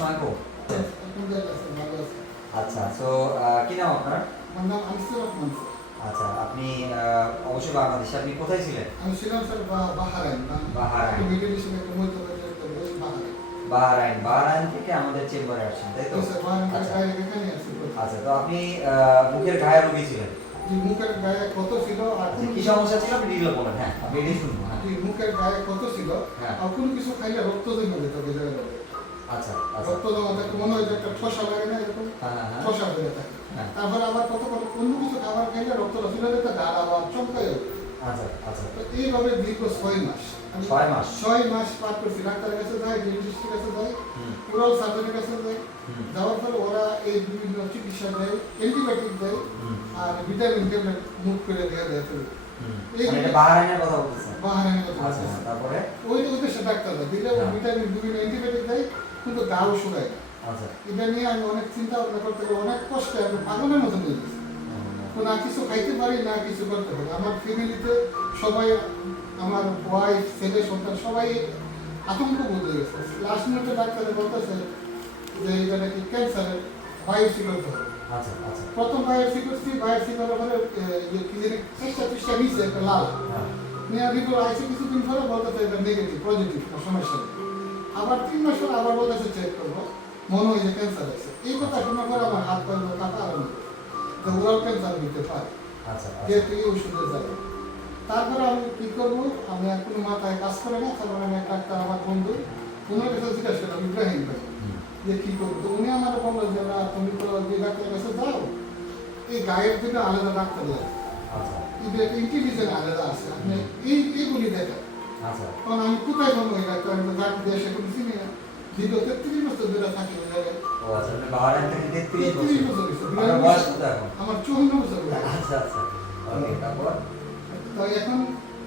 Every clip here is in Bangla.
আসসালামু আলাইকুম। আচ্ছা, সো কি নাম আপনার? আমার নাম আনিসুর রহমান স্যার। আচ্ছা, আপনি অবশ্যই বাংলাদেশে। আপনি কোথায় ছিলেন? আমি ছিলাম স্যার বাহারাইন। বাহারাইন। মিডল ইস্টের একটা মধ্যপ্রাচ্যের একটা দেশ বাহারাইন। বাহারাইন থেকে আমাদের চেম্বারে আসছেন, তাই তো? জি স্যার, বাহারাইন আচ্ছা গায়ে এখানে আছে। আচ্ছা, তো আপনি মুখের ঘায়ে রোগী ছিলেন। জি, মুখের গায়ে ক্ষত ছিল আর আচ্ছা, কি সমস্যা ছিল আপনি ডিটেইল বলেন। হ্যাঁ, আমি এটাই শুনবো। হ্যাঁ, জি, মুখের গায়ে ক্ষত ছিল হ্যাঁ। আর কোনো কিছু খাইলে রক্ত জমে যেত ওই জায়গায়। আচ্ছা আচ্ছা। রক্ত জমা যেত, মনে হয় যে একটা ঠোসা লাগে না এরকম, হ্যাঁ হ্যাঁ ঠোসা হয়ে থাকে। হ্যাঁ। তারপরে আবার অন্য কিছু খাবার খাইলে রক্তটা চলে যেত, গাঢ় আবার চমকাই যেত। আচ্ছা আচ্ছা। তো এইভাবে দীর্ঘ 6 মাস। 6 মাস? 6 মাস পার করছি। ডাক্তারের কাছে যাই, ডেন্টিস্টের কাছে যাই, হুম ওরাল সার্জনের কাছে যাই। হুম যাওয়ার পরে ওরা এই বিভিন্ন চিকিৎসা দেয়, অ্যান্টিবায়োটিক দেয় হুম আর ভিটামিন ট্যাবলেট মুখ করে দেওয়া দেয়। হুম। এই মানে এটা বাহারাইনের কথা বলতেছেন? বাহারাইনের কথা আচ্ছা, বলতেছি। তারপরে? ওই দেশে ডাক্তার দেয়, দিলে হ্যাঁ। ভিটামিন বিভিন্ন অ্যান্টিবায়োটিক দেয়, কিন্তু গাও শুকায় না। আচ্ছা। এটা নিয়ে আমি অনেক চিন্তা ভাবনা করতে গিয়ে অনেক কষ্টে আমি পাগলের মতো হয়ে গেছি। তো না কিছু খাইতে পারি না কিছু করতে পারি। আমার ফ্যামিলিতে সবাই, আমার ওয়াইফ, ছেলে, সন্তান সবাই আতঙ্ক বোধ হয়ে গেছে। লাস্ট মিনিটে ডাক্তারে বলতেছে যে এটা নাকি ক্যান্সারের বায়োপসি করতে হবে। আচ্ছা আচ্ছা। প্রথম বায়োপসি করছি, বায়োপসি করার পরে কি জানি চেষ্টা নিচ্ছে একটা লাল হ্যাঁ নেওয়ার রিপোর্ট আসছে, কিছুদিন পরে বলতেছে এটা নেগেটিভ, পজিটিভ, সমস্যা নেই। আবার 3 মাস পর আবার বলতেছে চেক করবো, মনে হয় যে ক্যান্সার আছে। এই কথা শোনার পরে আমার হাত পায়ে কাঁপা আরম্ভ করে যে ওরাল ক্যান্সার দিতে পারে, আচ্ছা যেহেতু এই ওষুধে যাবে। তারপরে আমি কি করবো, আমি আর কোনো মাথায় কাজ করে না। তারপরে আমি এক ডাক্তার, আমার বন্ধু, ওনার কাছে জিজ্ঞাসা করলাম, ইব্রাহিম ভাই, যে কি করবো। তো উনি আমার বললো যে না, তুমি তো যে ডাক্তারের কাছে যাও, এই গায়ের জন্য আলাদা ডাক্তার লাগে, আচ্ছা ইন্টেলিজেন্ট আলাদা আছে, আপনি এইগুলি দেখেন। আচ্ছা। কারণ আমি কোথায় পাবো এই ডাক্তার, আমি তো চাকরি দেশে কোনো চিনি না। দীর্ঘ 33 বছর ধরে থাকি ওই জায়গায়। ও আচ্ছা, আপনি বাহারাইন থেকে 33 33 বছর। বছর হয়েছে। আপনার বয়স কত এখন? আমার 54 বছর হয়েছে। আচ্ছা আচ্ছা। ওকে, তারপর? তো এখন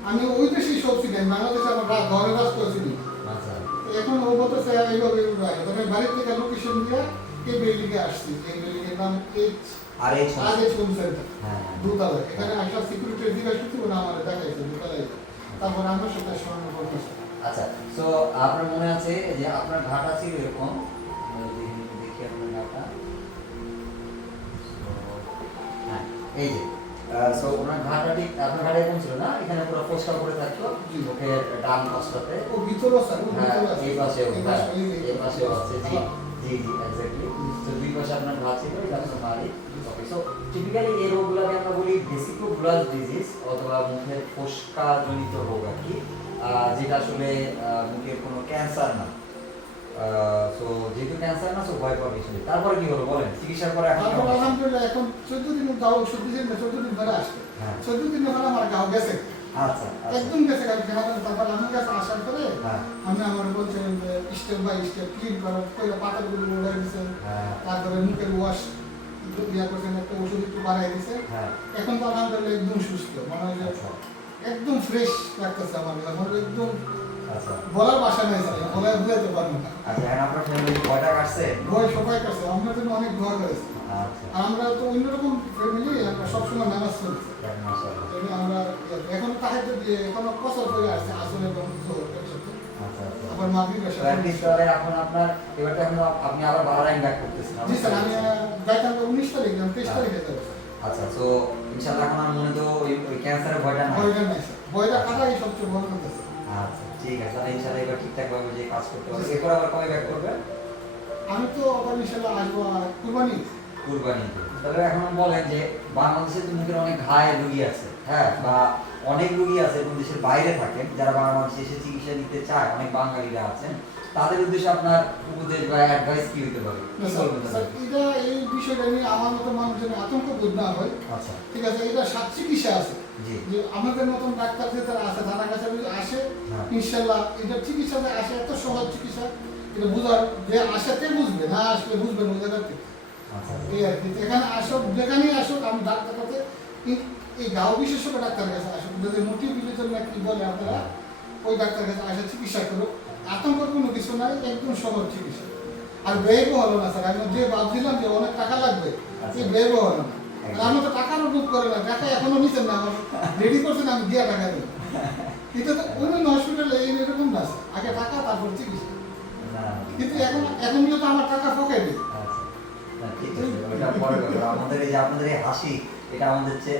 আমি ওই দেশেই সব চিনি, বাংলাদেশে আমার ঘরে রাস্তা চিনি। আচ্ছা তো এখন ও বলতেছে এইভাবে তবে বাড়ির থেকে লোকেশন দিয়ে এই বিল্ডিংয়ে আসছি। এই বিল্ডিংয়ের নাম RH হোম সেন্টার, হ্যাঁ দোতলায়। এখানে আসা সিকিউরিটি জিজ্ঞাসা করছি, ওরা আমার দেখাইছে দোতলায়। তারপর আমার সাথে স্মরণ করতেছে। আচ্ছা। সো আপনার মনে আছে যে আপনার ঘাটা ছিল এরকম, দেখি আপনার ঘাটা। হ্যাঁ, এই যে সো ওনার ঘাটা ঠিক আপনার ঘাটা এরকম ছিল না, এখানে পুরো ফোসকা করে থাকতো মুখের ডান পাশটাতে। ও ভিতরে স্যার, ও হ্যাঁ, ভিতরে আছে। এই পাশেও, এই হ্যাঁ, পাশে, এই পাশেও আছে। জি জি জি, এক্স্যাক্টলি। তো দুই পাশে আপনার ঘা ছিল, এটা আপনার মারি। ওকে, সো টিপিক্যালি এই রোগগুলোকে আমরা বলি ভেসিকোব্লাস ডিজিজ অথবা মুখের ফোসকা জনিত রোগ আর কি, যেটা আসলে মুখের কোনো ক্যান্সার না। সো যেহেতু ক্যান্সার না, সো ভয় পাওয়ার কিছু নেই। তারপরে কি হলো বলেন, চিকিৎসার পরে এখন তারপর কেমন আছেন? আলহামদুলিল্লাহ এখন 14 দিন গাও ওষুধ দিয়েছেন, 14 দিন ধরে আসছে। হ্যাঁ। 14 দিন ধরে আমার গাও গেছে, আচ্ছা আচ্ছা। একদম গেছে। তারপর আমার কাছে আসার পরে হ্যাঁ আমি আমার বলছিলাম যে স্টেপ বাই স্টেপ ক্লিন করো, পরে পাতাগুলো উড়াই দিছে, হ্যাঁ তারপরে মুখের ওয়াশ ইয়া করছেন, একটা ওষুধ একটু বাড়াই দিছে। হ্যাঁ। এখন তো আলহামদুলিল্লাহ একদম সুস্থ, মনে হয় যে আচ্ছা একদম ফ্রেশ লাগতেছে আমার কাছে। আমার একদম আচ্ছা বলার ভাষা নেই স্যার, বলায় বুঝাতে পারবো না। আচ্ছা। এখন আপনার ফ্যামিলি ভয়টা কাটছে? ভয় সবাই কাছে, আমরা জন্য অনেক ভয় করেছি। আচ্ছা, আর আমরা তো অন্যরকম ফ্যামিলি, আমরা সবসময় নামাজ পড়ছি। মাশাআল্লাহ। আমরা এখন তাহাজ্জুদ দিয়ে এখনো কসর করে আসছে, আসর এবং জোহর একসাথে। আচ্ছা আচ্ছা। আবার মাগরিবের তো সাথে। তাহলে এখন আপনার এবার তো এখন আপনি আবার বাহারাইন ব্যাক করতেছেন? জি স্যার, আমি যাইতাম 19 তারিখ, আমি 23 তারিখে যাবো। আচ্ছা, তো ইনশাআল্লাহ এখন আর মনে তো ওই ক্যান্সারের ভয়টা নাই? ভয়টা নাই স্যার, ভয়টা কাটাই সবচেয়ে বড় কথা স্যার। আচ্ছা, ঠিক আছে। তাহলে ইনশাআল্লাহ এবার ঠিকঠাক ভাবে যে কাজ করতে হবে। এরপর আবার কবে ব্যাক করবে? আমি তো আবার ইনশাল্লাহ আসবো কুরবানি। কুরবানিতে। তাহলে এখন বলেন যে বাংলাদেশে তো মুখের অনেক ঘায়ের রোগী আছে, হ্যাঁ, বা অনেক রোগী আছে এবং দেশের বাইরে থাকেন যারা বাংলাদেশে এসে চিকিৎসা নিতে চায়, অনেক বাঙালিরা আছেন। তাদের উদ্দেশ্যে আপনার উপদেশ বা অ্যাডভাইস কি হতে পারে? কি বলবেন স্যার, তাদের? এটা এই বিষয়টা নিয়ে আমার মতো মানুষের আতঙ্ক বোধ না হয়। আচ্ছা ঠিক আছে, এটা সাত চিকিৎসা আছে। জি যে আমাদের মতন ডাক্তার যে তারা আছে, তারা কাছে আসে, হ্যাঁ ইনশাল্লাহ এটা চিকিৎসাতে আসে, এত সহজ চিকিৎসা। এটা বুঝার যে আসাতে বুঝবে, না আসলে বুঝবে না ওই জায়গা থেকে। আচ্ছা এই আর কি, এখানে আসো, যেখানেই আসো, আমি ডাক্তার কাছে এই গাও বিশেষজ্ঞ ডাক্তারের কাছে আসো, যদি মোটিভ বিবেচন না কি বলে আপনারা, ওই ডাক্তারের কাছে আসে চিকিৎসা করো। আতঙ্কের কোনো কিছু নাই, একদম সহজ চিকিৎসা। আর ব্যয়বহ হলো না স্যার, আমি যে ভাবছিলাম যে অনেক টাকা লাগবে, এই ব্যয়বহ হলো না। আর আমি তো টাকারও বুক করে না, টাকা এখনো নিচ্ছেন না, আমার রেডি করছেন, আমি দিয়ে টাকা দেবো। এটা তো অন্য হসপিটালে এরকম না স্যার, আগে টাকা তারপর চিকিৎসা। না, কিন্তু এখন যেহেতু আমার টাকা পকেটে, আচ্ছা। না, ঠিক আছে, ওটা পরে ব্যাপার। আমাদের এই যে আপনাদের এই হাসি, এটা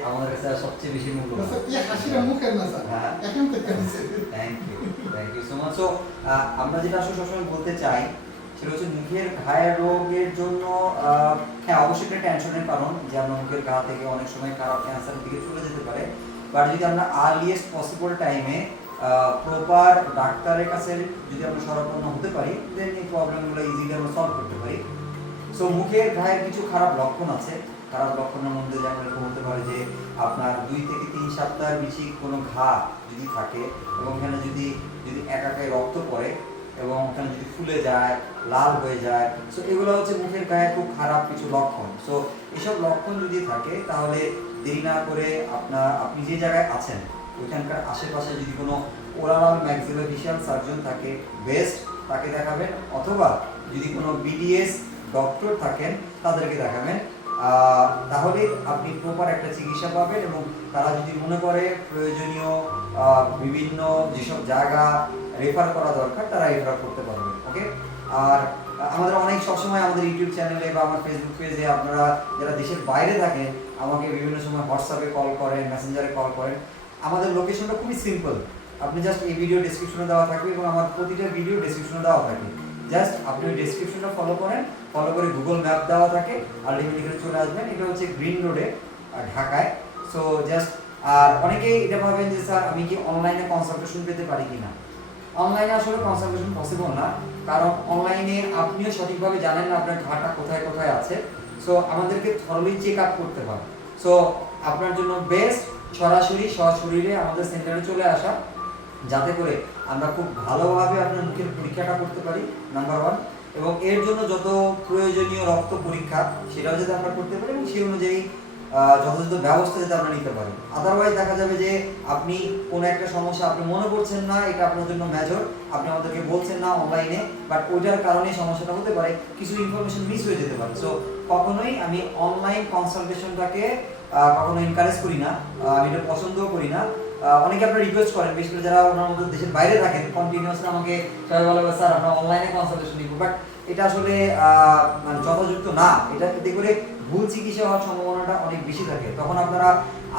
আমাদের কাছে সবচেয়ে বেশি মূল্যবান। এই হাসিটা মুখের না স্যার, হ্যাঁ। এখন থেকে দিচ্ছে। Thank you so much. So আমরা যেটা আসলে সবসময় বলতে চাই সেটা হচ্ছে মুখের ঘায়ের রোগের জন্য হ্যাঁ অবশ্যই একটা টেনশনের কারণ যে আমরা মুখের ঘা থেকে অনেক সময় খারাপ ক্যান্সারের দিকে চলে যেতে পারে। বাট যদি আমরা আর্লিয়েস্ট পসিবল টাইমে প্রপার ডাক্তারের কাছে যদি আমরা শরণাপন্ন হতে পারি, দেন এই প্রবলেমগুলো ইজিলি আমরা সলভ করতে পারি। সো মুখের ঘায়ের কিছু খারাপ লক্ষণ আছে। খারাপ লক্ষণের মধ্যে যেমন এরকম হতে পারে যে আপনার 2 থেকে 3 সপ্তাহের বেশি কোনো ঘা যদি থাকে এবং এখানে যদি একাকায় রক্ত পড়ে এবং ওখানে যদি ফুলে যায়, লাল হয়ে যায়, সো এগুলো হচ্ছে মুখের গায়ে খুব খারাপ কিছু লক্ষণ। সো এসব লক্ষণ যদি থাকে তাহলে দেরি না করে আপনি যে জায়গায় আছেন ওইখানকার আশেপাশে যদি কোনো ওরাল ম্যাক্সিলোফেশিয়াল সার্জন থাকে বেস্ট তাকে দেখাবেন, অথবা যদি কোনো বিডিএস ডক্টর থাকেন তাদেরকে দেখাবেন। তাহলে আপনি প্রপার একটা চিকিৎসা পাবেন এবং তারা যদি মনে করে প্রয়োজনীয় বিভিন্ন যেসব জায়গা রেফার করা দরকার তারা রেফার করতে পারবেন। ওকে। আর আমাদের অনেক সবসময় আমাদের ইউটিউব চ্যানেলে বা আমার ফেসবুক পেজে আপনারা যারা দেশের বাইরে থাকেন আমাকে বিভিন্ন সময় হোয়াটসঅ্যাপে কল করেন, মেসেঞ্জারে কল করেন। আমাদের লোকেশনটা খুবই সিম্পল, আপনি জাস্ট এই ভিডিও ডেসক্রিপশনে দেওয়া থাকবে এবং আমার প্রতিটা ভিডিও ডেসক্রিপশনে দেওয়া থাকে। জাস্ট আপনি ওই ডেসক্রিপশনটা ফলো করেন, ফলো করে গুগল ম্যাপ দেওয়া থাকে, আলটিমেটলি এখানে চলে আসবেন। এটা হচ্ছে গ্রিন রোডে ঢাকায়। সো জাস্ট আর অনেকেই এটা ভাবেন যে স্যার আমি কি অনলাইনে কনসালটেশন পেতে পারি কিনা। অনলাইনে আসলে কনসালটেশন পসিবল না, কারণ অনলাইনে আপনিও সঠিকভাবে জানেন না আপনার ঘাটা কোথায় কোথায় আছে। সো আমাদেরকে থরলি চেক আপ করতে হয়। সো আপনার জন্য বেস্ট সরাসরি সশরীরে আমাদের সেন্টারে চলে আসা, যাতে করে আমরা খুব ভালোভাবে আপনার মুখের পরীক্ষাটা করতে পারি নাম্বার 1, এবং এর জন্য যত প্রয়োজনীয় রক্ত পরীক্ষা সেটাও যাতে আমরা করতে পারি এবং সেই অনুযায়ী যথাযথ ব্যবস্থা যাতে আমরা নিতে পারি। আদারওয়াইজ দেখা যাবে যে আপনি কোনো একটা সমস্যা আপনি মনে করছেন না এটা আপনার জন্য মেজর, আপনি আমাদেরকে বলছেন না অনলাইনে, বাট ওইটার কারণে সমস্যাটা হতে পারে, কিছু ইনফরমেশন মিস হয়ে যেতে পারে। সো কখনোই আমি অনলাইন কনসালটেশনটাকে কখনো এনকারেজ করি না, আমি এটা পছন্দও করি না। অনেকে আপনারা রিকোয়েস্ট করেন, বিশেষ করে যারা ওনার মতো দেশের বাইরে থাকেন কন্টিনিউয়াসলি আমাকে সবাই বলে স্যার আমরা অনলাইনে কনসালটেশন নিব, বাট এটা আসলে মানে যথাযুক্ত না। এটা এতে করে ভুল চিকিৎসা হওয়ার সম্ভাবনাটা অনেক বেশি থাকে, তখন আপনারা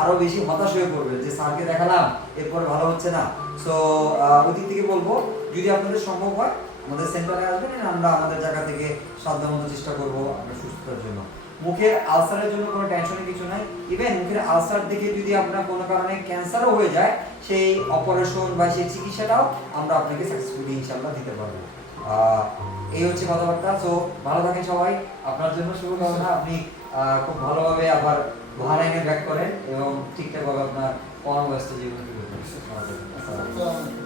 আরো বেশি হতাশ হয়ে পড়বেন যে স্যারকে দেখালাম এরপরে ভালো হচ্ছে না। সো ওদিক থেকে বলবো যদি আপনাদের সম্ভব হয় আমাদের সেন্টারে আসবেন, আমরা আমাদের জায়গা থেকে সাধ্যমতো চেষ্টা করবো আপনার সুস্থতার জন্য। মুখের আলসারের জন্য কোনো টেনশনের কিছু নাই। ইভেন মুখের আলসার থেকে যদি আপনার কোনো কারণে ক্যান্সারও হয়ে যায়, সেই অপারেশন বা সেই চিকিৎসাটাও আমরা আপনাকে সাকসেসফুলি ইনশাআল্লাহ দিতে পারবো। এই হচ্ছে কথাবার্তা। সো ভালো থাকেন সবাই, আপনার জন্য শুভকামনা। আপনি খুব ভালোভাবে আবার বাহরাইনে ব্যাক করেন এবং ঠিকঠাকভাবে আপনার কর্মব্যস্ত জীবন শুরু করেন।